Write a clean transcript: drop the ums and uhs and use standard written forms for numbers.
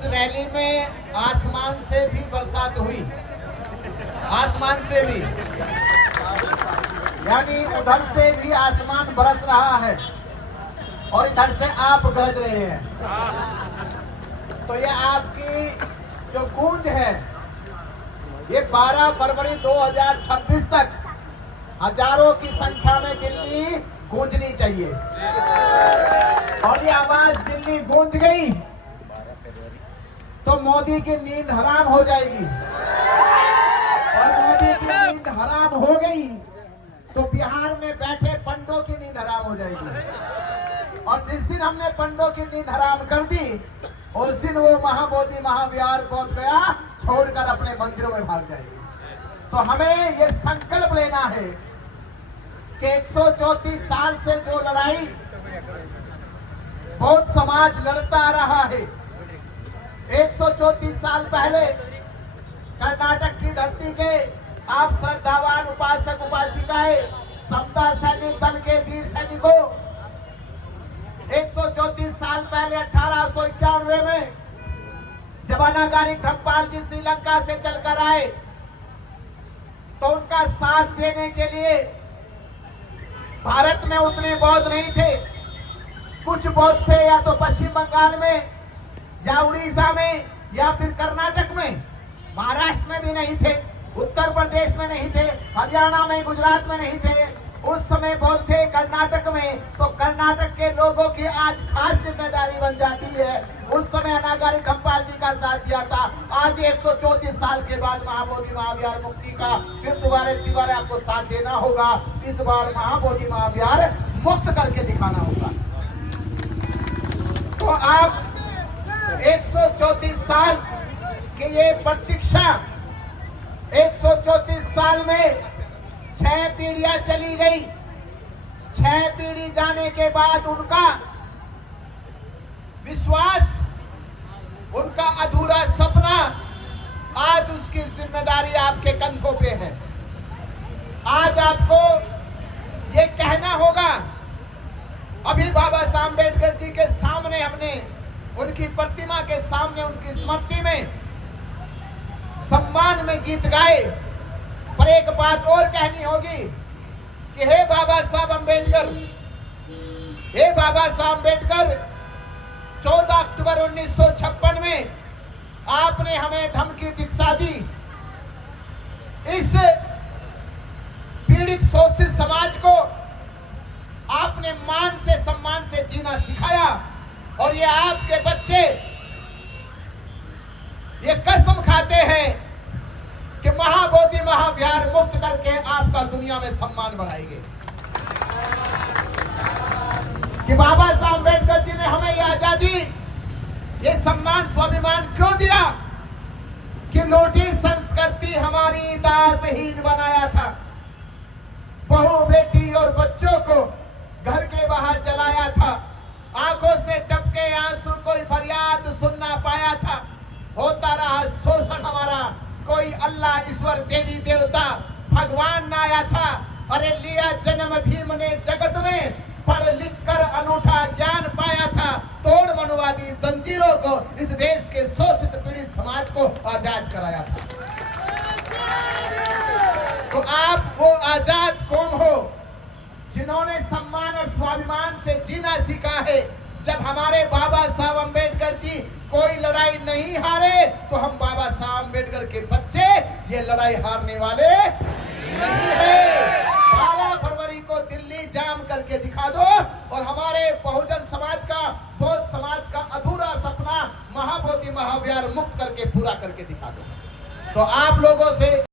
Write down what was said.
इस रैली में आसमान से भी बरसात हुई, आसमान से भी, यानी उधर से भी आसमान बरस रहा है और इधर से आप गरज रहे हैं। तो ये आपकी जो गूंज है, ये 12 फरवरी 2026 तक हजारों की संख्या में दिल्ली गूंजनी चाहिए। और ये आवाज दिल्ली गूंज गई तो मोदी की नींद हराम हो जाएगी, और मोदी की नींद हराम हो गई तो बिहार में बैठे पंडों की नींद हराम हो जाएगी। और जिस दिन हमने पंडों की नींद हराम कर दी, उस दिन वो महाबोधि महाविहार बोध गया छोड़कर अपने मंदिरों में भाग जाएगी। तो हमें ये संकल्प लेना है कि 134 साल से जो लड़ाई बौद्ध समाज लड़ता रहा है, 134 साल पहले कर्नाटक की धरती के आप श्रद्धावान उपासक उपासिकाएं, समता सैनिक दल के वीर सैनिकों, 134 साल पहले 1891 में जब अनागारी धम्पाल जी श्रीलंका से चलकर आए तो उनका साथ देने के लिए भारत में उतने बौद्ध नहीं थे। कुछ बौद्ध थे या तो पश्चिम बंगाल में या उड़ीसा में या फिर कर्नाटक में, महाराष्ट्र में भी नहीं थे, उत्तर प्रदेश में नहीं थे, हरियाणा में, गुजरात में नहीं थे। उस समय बौद्ध थे कर्नाटक में। तो कर्नाटक के लोगों की आज खास जिम्मेदारी बन जाती है। उस समय अनागारी धम्पाल जी का साथ दिया था। आज 134 साल के बाद महाबोधि महाविहार मुक्ति का फिर दोबारा आपको साथ देना होगा। इस बार महाबोधि महाविहार मुक्त करके दिखाना होगा। तो आप 134 साल की ये प्रतीक्षा, 134 साल में 6 पीढ़ियां चली गई। 6 पीढ़ी जाने के बाद उनका विश्वास, उनका अधूरा सपना, आज उसकी जिम्मेदारी आपके कंधों पे है। आज आपको ये कहना होगा, अभी बाबा साहब अम्बेडकर जी के सामने हमने उनकी प्रतिमा के सामने उनकी स्मृति में सम्मान में गीत गाए, पर एक बात और कहनी होगी कि हे बाबा साहब अम्बेडकर, हे बाबा साहब अम्बेडकर, 14 अक्टूबर 1956 में आपने हमें धम्म दीक्षा दी। इस पीड़ित शोषित समाज को आपने मान से सम्मान से जीना सिखाया, और ये आपके बच्चे ये कसम खाते हैं कि महाबोधि महाविहार मुक्त करके आपका दुनिया में सम्मान बढ़ाएंगे। कि बाबा साहब अम्बेडकर जी ने हमें ये आजादी, ये सम्मान, स्वाभिमान क्यों दिया? कि लोटी संस्कृति हमारी दासहीन बनाया था। बहू बेटी और बच्चों को घर के बाहर जलाया था। आंखों से टपके आंसू, कोई फरियाद सुन ना पाया था। होता रहा शोषण हमारा, कोई अल्लाह ईश्वर देवी देवता भगवान ना आया था। अरे लिया जन्म भीम ने जगत में, पढ़ लिख कर अनूठा ज्ञान पाया था। तोड़ मनुवादी जंजीरों को, इस देश के शोषित पीड़ित समाज को आजाद कराया था। तो आप वो आजाद कौन हो जिन्होंने सम्मान और स्वाभिमान से जीना सीखा है। जब हमारे बाबा साहब अम्बेडकर जी कोई लड़ाई नहीं हारे, तो हम बाबा साहब अम्बेडकर के बच्चे ये लड़ाई हारने वाले नहीं है। 12 फरवरी को दिल्ली जाम करके दिखा दो, और हमारे बहुजन समाज का, बौद्ध समाज का अधूरा सपना महाबोधि महाविहार मुक्त करके पूरा करके दिखा दो। तो आप लोगों से